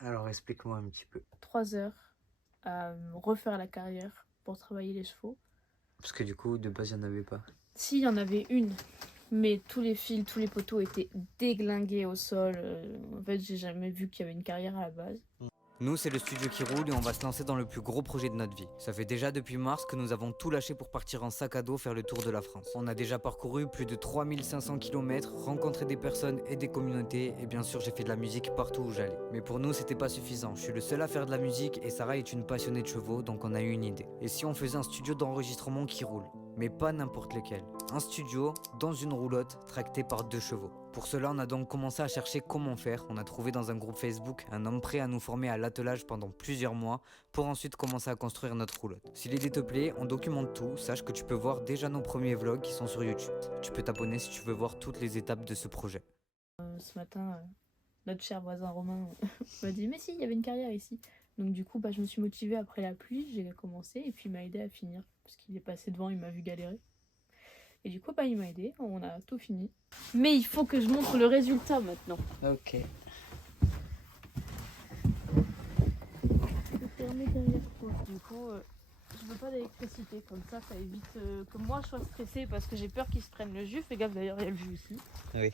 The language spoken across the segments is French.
Alors explique-moi un petit peu. 3 heures à refaire la carrière pour travailler les chevaux. Parce que du coup, de base, il n'y en avait pas. Si, il y en avait une, mais tous les fils, tous les poteaux étaient déglingués au sol. En fait, j'ai jamais vu qu'il y avait une carrière à la base. Nous, c'est le studio qui roule et on va se lancer dans le plus gros projet de notre vie. Ça fait déjà depuis mars que nous avons tout lâché pour partir en sac à dos faire le tour de la France. On a déjà parcouru plus de 3500 km, rencontré des personnes et des communautés, et bien sûr j'ai fait de la musique partout où j'allais. Mais pour nous, c'était pas suffisant. Je suis le seul à faire de la musique et Sarah est une passionnée de chevaux, donc on a eu une idée. Et si on faisait un studio d'enregistrement qui roule? Mais pas n'importe lequel. Un studio dans une roulotte tractée par 2 chevaux. Pour cela, on a donc commencé à chercher comment faire. On a trouvé dans un groupe Facebook un homme prêt à nous former à l'attelage pendant plusieurs mois pour ensuite commencer à construire notre roulotte. Si l'idée te plaît, on documente tout. Sache que tu peux voir déjà nos premiers vlogs qui sont sur YouTube. Tu peux t'abonner si tu veux voir toutes les étapes de ce projet. Ce matin, notre cher voisin Romain m'a dit mais si, il y avait une carrière ici. Donc du coup, je me suis motivée après la pluie, j'ai commencé et puis il m'a aidé à finir parce qu'il est passé devant, il m'a vu galérer. Et du coup, il m'a aidé, on a tout fini. Mais il faut que je montre le résultat maintenant. Ok. Je fermer derrière toi. Du coup, je veux pas d'électricité, comme ça évite que moi je sois stressée parce que j'ai peur qu'ils se prennent le jus. Fais gaffe d'ailleurs, il y a le jus ici. Oui.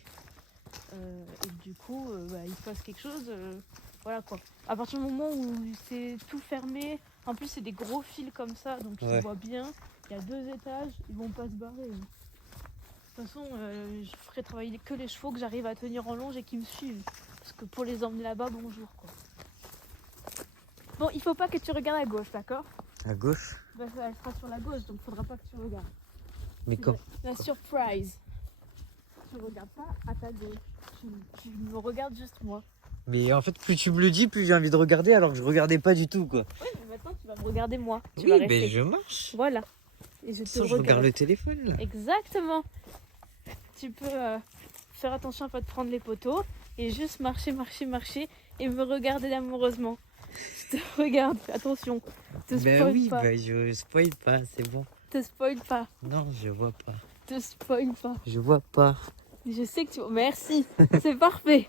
Et du coup, il se passe quelque chose. Voilà quoi. À partir du moment où c'est tout fermé, en plus c'est des gros fils comme ça, donc ils voient bien. Il y a 2 étages, ils vont pas se barrer. De toute façon, je ferai travailler que les chevaux que j'arrive à tenir en longe et qui me suivent. Parce que pour les emmener là-bas, bonjour quoi. Bon, il faut pas que tu regardes à gauche, d'accord? À gauche? Elle sera sur la gauche, donc faudra pas que tu regardes. Mais quand? La surprise. Tu regardes pas à ta gauche. Tu me regardes juste moi. Mais en fait, plus tu me le dis, plus j'ai envie de regarder alors que je regardais pas du tout, quoi. Oui, mais maintenant tu vas me regarder moi. Tu Oui, vas mais rester. je marche. Voilà. Et je te Sans, je regarde regarde. le téléphone, là. Exactement. Tu peux faire attention à pas te prendre les poteaux et juste marcher et me regarder amoureusement. Je te regarde, attention. Te spoil pas. Je spoil pas, c'est bon. Te spoil pas. Non, je vois pas. Te spoil pas. Je vois pas. Je sais que tu... Merci, c'est parfait.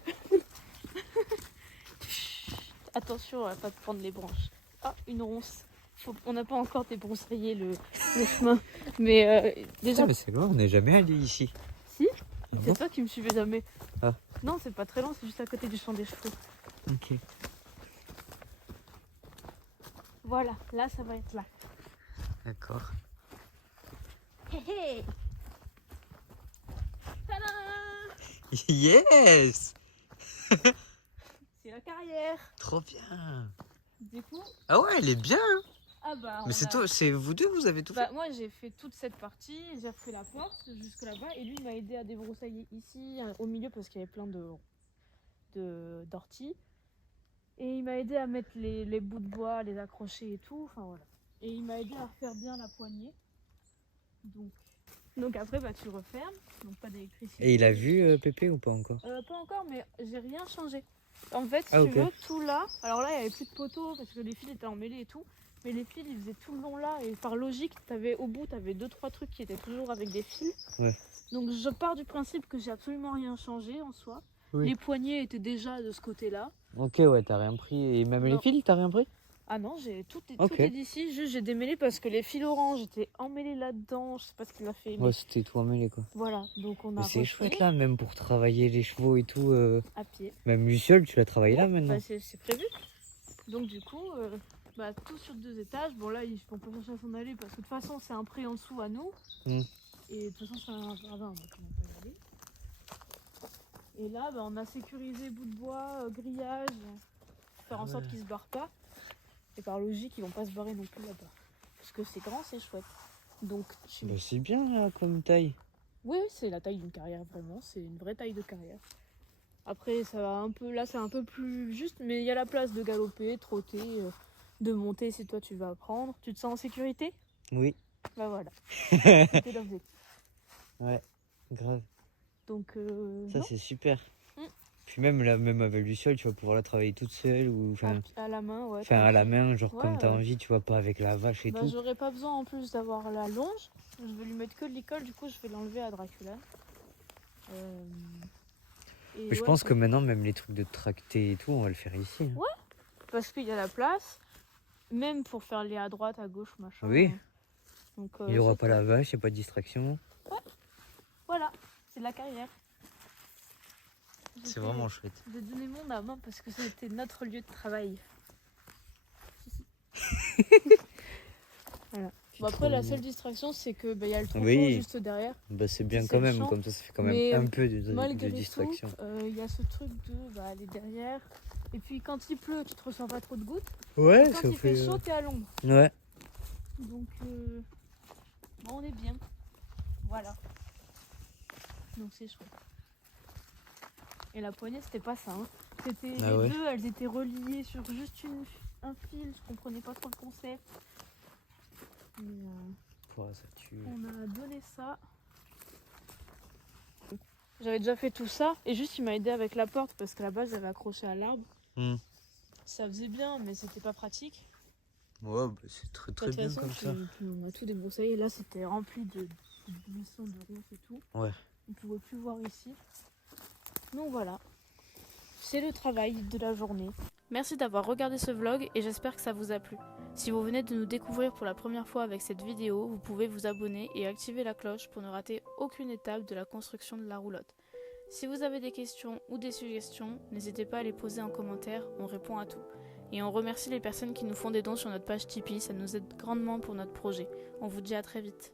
Attention à pas te prendre les branches. Ah, une ronce. On n'a pas encore débroussaillé le chemin. Mais déjà... Putain, mais c'est loin, on n'est jamais allé ici. Si, Ah c'est bon? toi qui me suivais jamais. Ah. Non, c'est pas très loin, c'est juste à côté du champ des chevaux. Ok. Voilà, là ça va être là. D'accord. Hé hé. Tadam! Yes! C'est la carrière. Trop bien. Du coup, Ah ouais, elle est bien. on Mais c'est a- toi, c'est vous deux, vous avez tout fait? moi j'ai fait toute cette partie, j'ai refait la porte jusque là-bas et lui il m'a aidé à débroussailler ici au milieu parce qu'il y avait plein d'orties. Et il m'a aidé à mettre les bouts de bois, les accrocher et tout, enfin voilà. Et il m'a aidé à refaire bien la poignée. Donc après tu refermes, donc pas d'électricité. Et il a vu Pépé ou pas encore? Pas encore, mais j'ai rien changé. En fait, si Ah, tu ok. veux, tout là, alors là il n'y avait plus de poteaux parce que les fils étaient emmêlés et tout, mais les fils ils faisaient tout le long là et par logique, au bout t'avais 2-3 trucs qui étaient toujours avec des fils. Ouais. Donc je pars du principe que j'ai absolument rien changé en soi. Oui. Les poignées étaient déjà de ce côté-là. Ok, ouais, t'as rien pris. Et même Non. les fils, t'as rien pris? Ah non, tout Ok. est d'ici, juste j'ai démêlé parce que les fils orange étaient emmêlés là-dedans, je sais pas ce qu'il a fait. Mais Ouais, c'était tout emmêlé, quoi. voilà, donc on a Mais c'est refait chouette là, même pour travailler les chevaux et tout. à pied. Même Luciole, tu l'as travaillé là maintenant. C'est prévu. Donc du coup, tout sur 2 étages. Bon là, ils vont pas chercher à s'en aller parce que de toute façon, c'est un pré en dessous à nous. Et de toute façon, c'est un ravin, donc on peut y aller. Et là, on a sécurisé bout de bois, grillage, pour faire en sorte qu'ils se barrent pas. Et par logique, ils vont pas se barrer non plus là-bas. Parce que c'est grand, c'est chouette. Donc Bah, c'est bien là comme taille. Oui, c'est la taille d'une carrière vraiment, c'est une vraie taille de carrière. Après, ça va un peu, là c'est un peu plus juste, mais il y a la place de galoper, trotter, de monter si toi tu veux apprendre. Tu te sens en sécurité? Oui. Bah voilà. C'était l'objectif. Ouais, grave. Donc, ça non. c'est super. Mm. Puis même là, même avec Luciole, tu vas pouvoir la travailler toute seule ou À la main, ouais. Enfin à la main, genre Ouais, comme t'as envie, tu vois, pas avec la vache et tout. J'aurais pas besoin en plus d'avoir la longe. Je vais lui mettre que de l'école, du coup je vais l'enlever à Dracula. Mais je pense que maintenant, même les trucs de tracté et tout, on va le faire ici. Hein. Ouais, parce qu'il y a la place, même pour faire les à droite, à gauche, machin. Oui. Donc, Il n'y aura c'est pas top. la vache, il n'y a pas de distraction. Voilà, c'est de la carrière. C'est vraiment chouette. J'ai donné mon âme hein, parce que c'était notre lieu de travail. Voilà. Bon, après, la seule distraction, c'est que y a le tronçon Oui. juste derrière. Bah, c'est bien C'est quand le même, champ. comme ça fait quand même Mais un peu de Malgré distraction. tout, il y a ce truc de aller derrière. Et puis quand il pleut, tu te ressens pas trop de gouttes. Ouais, Et quand il fait chaud, t'es à l'ombre. Ouais. Donc, bon, on est bien. Voilà. Donc c'est chouette. Et la poignée, c'était pas ça. Hein. C'était Ah les ouais. deux, elles étaient reliées sur juste un fil. Je comprenais pas trop le concept. Mais, Ça tue. on a donné ça. J'avais déjà fait tout ça et juste il m'a aidé avec la porte parce qu'à la base j'avais accroché à l'arbre. Ça faisait bien mais c'était pas pratique. Ouais, bah, c'est très De très toute bien façon, comme ça. on a tout débroussaillé. Là c'était rempli de buissons, de ronces et tout. Ouais. On pouvait plus voir ici. Donc voilà. C'est le travail de la journée. Merci d'avoir regardé ce vlog et j'espère que ça vous a plu. Si vous venez de nous découvrir pour la première fois avec cette vidéo, vous pouvez vous abonner et activer la cloche pour ne rater aucune étape de la construction de la roulotte. Si vous avez des questions ou des suggestions, n'hésitez pas à les poser en commentaire, on répond à tout. Et on remercie les personnes qui nous font des dons sur notre page Tipeee, ça nous aide grandement pour notre projet. On vous dit à très vite.